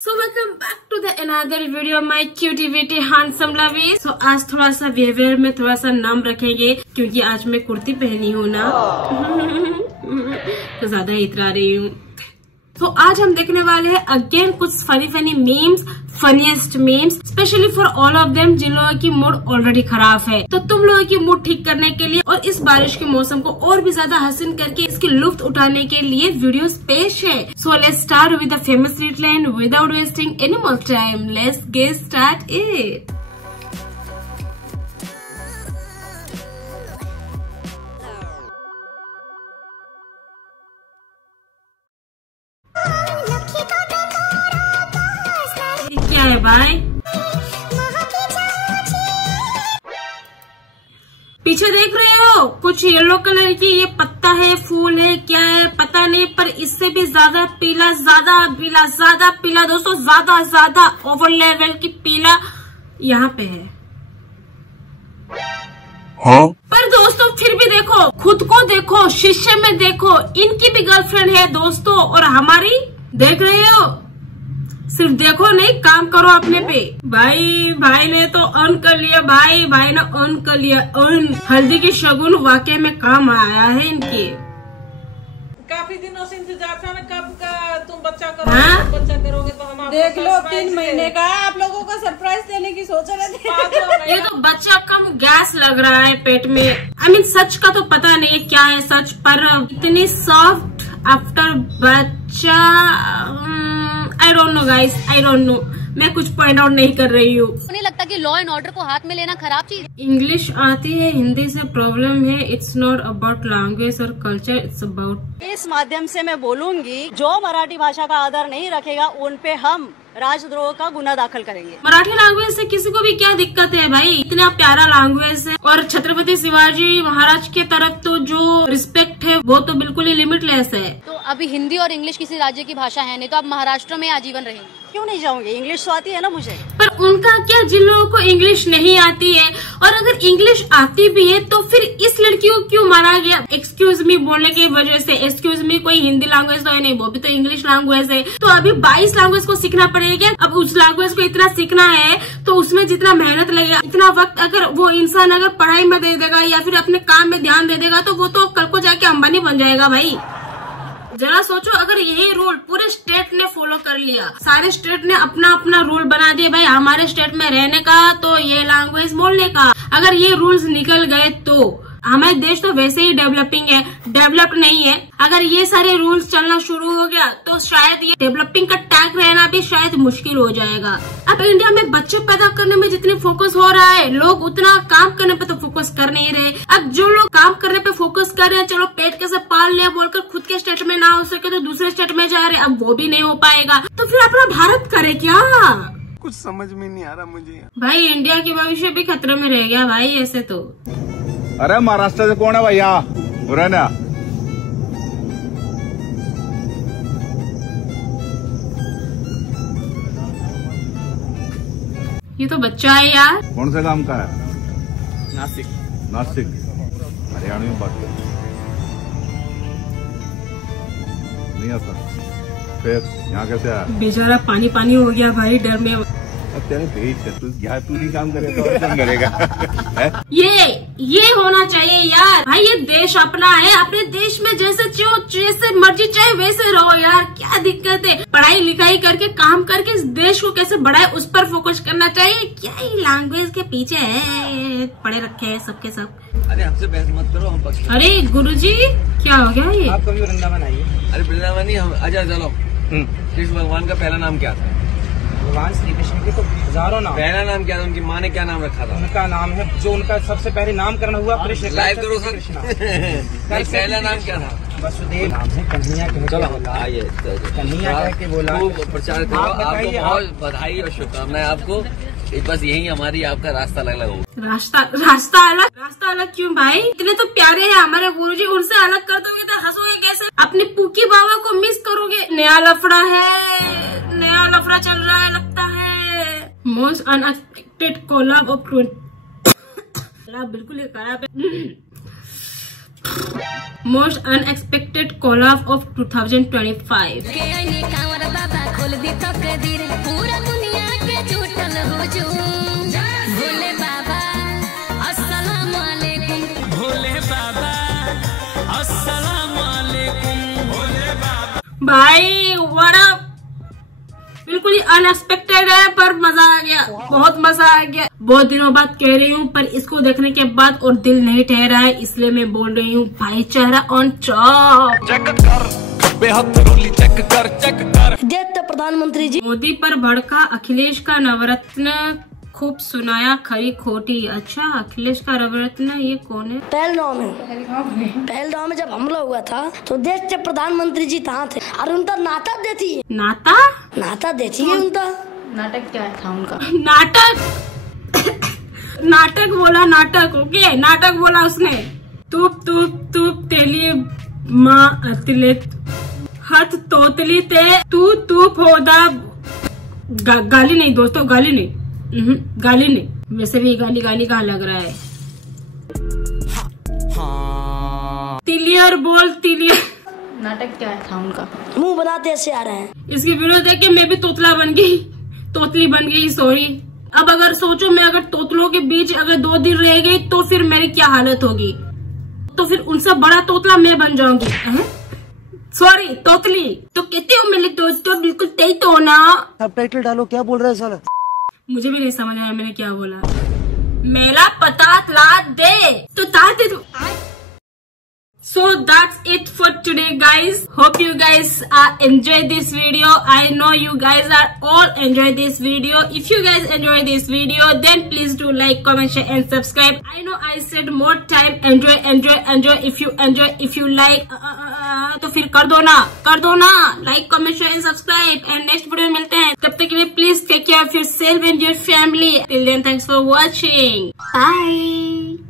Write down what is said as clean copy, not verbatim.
So welcome back to the another video of my cutie handsome lovey. So आज थोड़ा सा behaviour में थोड़ा सा नाम रखेंगे क्योंकि आज मैं कुर्ती पहनी हूँ ना तो ज्यादा इतरा रही हूँ। तो आज हम देखने वाले हैं अगेन कुछ funny memes, funniest memes specially for all of them जिन लोगों की मूड ऑलरेडी खराब है। तो तुम लोगों की मूड ठीक करने के लिए और इस बारिश के मौसम को और भी ज्यादा हसीन करके इसकी लुफ्त उठाने के लिए वीडियोस पेश है। So let's start with the famous रीटलाइन without wasting any more time. Let's get start it. क्या है भाई? पीछे देख रहे हो कुछ येलो कलर की ये पत्ता है, फूल है, क्या है पता नहीं, पर इससे भी ज्यादा पीला, ज्यादा पीला दोस्तों, ज्यादा ओवर लेवल की पीला यहाँ पे है। हाँ? पर दोस्तों फिर भी देखो, खुद को देखो, शीशे में देखो, इनकी भी गर्लफ्रेंड है दोस्तों और हमारी देख रहे हो। सिर्फ देखो नहीं, काम करो अपने पे। भाई ने तो ऑन कर लिया, भाई ने ऑन कर लिया ऑन। हल्दी की शगुन वाकई में काम आया है इनकी। काफी दिनों से इंतजार था ना, कब का तुम बच्चा करोगे? हाँ? बच्चा करोगे तो हम देख लो 3 महीने का है, आप लोगों को सरप्राइज देने की सोच रहे थे। ये तो बच्चा कम गैस लग रहा है पेट में। I mean, सच का तो पता नहीं क्या है सच, पर इतनी सॉफ्ट आफ्टर बच्चा I don't know guys, I don't know. मैं कुछ पॉइंट आउट नहीं कर रही हूँ। नहीं लगता कि लॉ एंड ऑर्डर को हाथ में लेना खराब चीज? इंग्लिश आती है, हिंदी से प्रॉब्लम है। इट्स नॉट अबाउट लैंग्वेज और कल्चर, इट्स अबाउट। इस माध्यम से मैं बोलूंगी, जो मराठी भाषा का आदर नहीं रखेगा उन पे हम राजद्रोह का गुना दाखिल करेंगे। मराठी लैंग्वेज से किसी को भी क्या दिक्कत है भाई, इतना प्यारा लैंग्वेज है। और छत्रपति शिवाजी महाराज के तरफ तो जो रिस्पेक्ट है वो तो बिल्कुल ही लिमिटलेस है। तो अभी हिंदी और इंग्लिश किसी राज्य की भाषा है नहीं, तो आप महाराष्ट्र में आजीवन रहेंगे। क्यों नहीं जाऊंगी, इंग्लिश तो आती है ना मुझे। पर उनका क्या, जिन लोगों को इंग्लिश नहीं आती है, और अगर इंग्लिश आती भी है तो फिर इस लड़की को क्यों मारा गया? एक्सक्यूज मी बोलने की वजह से। एक्सक्यूज मी कोई हिंदी लैंग्वेज तो है नहीं, वो भी तो इंग्लिश लैंग्वेज है। तो अभी 22 लैंग्वेज को सीखना पड़ेगा। अब उस लैंग्वेज को इतना सीखना है तो उसमें जितना मेहनत लगेगा, इतना वक्त अगर वो इंसान अगर पढ़ाई में दे देगा या फिर अपने काम में ध्यान दे देगा तो वो तो कल को जाके अंबानी बन जाएगा भाई। जरा सोचो, अगर यही रूल पूरे स्टेट ने फॉलो कर लिया, सारे स्टेट ने अपना अपना रूल बना दिया भाई, हमारे स्टेट में रहने का तो ये लैंग्वेज बोलने का, अगर ये रूल्स निकल गए तो हमारे देश तो वैसे ही डेवलपिंग है, डेवलप्ड नहीं है। अगर ये सारे रूल्स चलना शुरू हो गया तो शायद ये डेवलपिंग का टैग रहना भी शायद मुश्किल हो जाएगा। अब इंडिया में बच्चे पैदा करने में जितनी फोकस हो रहा है, लोग उतना काम करने पे तो फोकस कर नहीं रहे। अब जो लोग काम करने पे फोकस कर रहे हैं, चलो पेट कैसे पाल लिया बोलकर खुद के स्टेट में ना हो सके तो दूसरे स्टेट में जा रहे, अब वो भी नहीं हो पाएगा। तो फिर अपना भारत करे क्या? कुछ समझ में नहीं आ रहा मुझे भाई। इंडिया की भविष्य भी खतरे में रह गया भाई ऐसे तो। अरे महाराष्ट्र से कौन है भैया? ना ये तो बच्चा है यार। कौन से काम का है? नासिक हरियाणा में बात कर नहीं आता। फिर यहाँ कैसे आया? बेचारा पानी हो गया भाई डर में। तेरे भेज है, तू यहाँ तू नहीं काम करेगा और कौन करेगा? ये होना चाहिए यार भाई। ये देश अपना है, अपने देश में जैसे मर्जी चाहे वैसे रहो यार, क्या दिक्कत है? पढ़ाई लिखाई करके काम करके इस देश को कैसे बढ़ाए उस पर फोकस करना चाहिए। क्या ही लैंग्वेज के पीछे है पड़े रखे हैं सबके सब। अरे हमसे बहस मत करो, हम पक्ष। अरे गुरुजी क्या हो गया ये? आप कभी वृंदावन आइए। अरे वृंदावन नहीं, हम अच्छा चलो। कृष्ण भगवान का पहला नाम क्या था? भगवान श्री कृष्ण के तो हजारों नाम। पहला नाम क्या था? उनकी माँ ने क्या नाम रखा था? उनका नाम है, जो उनका सबसे पहले नामकरण हुआ कृष्ण। लाइव करो सर। पहला नाम क्या था? वसुदेव नाम है। कन्हैया चलो आइए, कन्हैया कह के बोला। प्रचार करो। आपको बहुत बधाई और शुभकामनाएं। आपको बस यही हमारी आपका रास्ता अलग अलग हो। रास्ता अलग क्यों भाई? इतने तो प्यारे हैं हमारे गुरुजी, उनसे अलग कर दोगे तो हंसोगे कैसे? अपनी पुकी बाबा को मिस करोगे। नया लफड़ा चल रहा है लगता है। Most unexpected collab of 20। बिल्कुल ये खराब है। Most unexpected collab of 2025। भाई बड़ा बिल्कुल ही अनएक्सपेक्टेड है, पर मजा आ गया, बहुत मजा आ गया। बहुत दिनों बाद कह रही हूँ, पर इसको देखने के बाद और दिल नहीं ठहरा है, इसलिए मैं बोल रही हूँ भाईचारा ऑन टॉप। चेक कर बेहद रोली, चेक कर प्रधानमंत्री जी। मोदी पर भड़का अखिलेश का नवरत्न खूब सुनाया खरी खोटी। अच्छा, अखिलेश का नवरत्न ये कौन है? पहलगांव में जब हमला हुआ था तो देश के प्रधानमंत्री जी कहाँ थे और उनका नाता देती है। नाता देती है उनका। नाटक क्या था उनका? नाटक बोला, नाटक ओके, नाटक बोला उसने। तूप तेली माँ अतिलित हथ तोतली ते तू होदा। गाली नहीं दोस्तों, गाली नहीं, गाली नहीं। वैसे भी गाली कहाँ लग रहा है। तिलियर बोल, तिलियर। नाटक क्या था उनका? मुंह बनाते ऐसे आ रहे हैं। इसकी वीडियो देख के मैं भी तोतली बन गई, सॉरी। अब अगर सोचो, मैं अगर तोतलों के बीच अगर 2 दिन रह गई तो फिर मेरी क्या हालत होगी। तो फिर उनसे बड़ा तोतला मैं बन जाऊंगी। सॉरी, तोतली तो कहते हो मेरे दोस्तों, बिल्कुल तय तो ना। सबटाइटल डालो, क्या बोल रहा है साला? मुझे भी नहीं समझ आया मैंने क्या बोला। मेरा पता ला दे तो ता दे दो। So that's it for today guys. Hope you guys enjoy this video. I know you guys are all enjoy this video. If you guys enjoy this video, then please do like, comment, share and subscribe. I know I said more time enjoy. If you enjoy, if you like तो फिर कर दो ना like, comment, share and subscribe. And next video में मिलते हैं, तब तक के लिए please take care of yourself and your family. Till then, thanks for watching. Bye.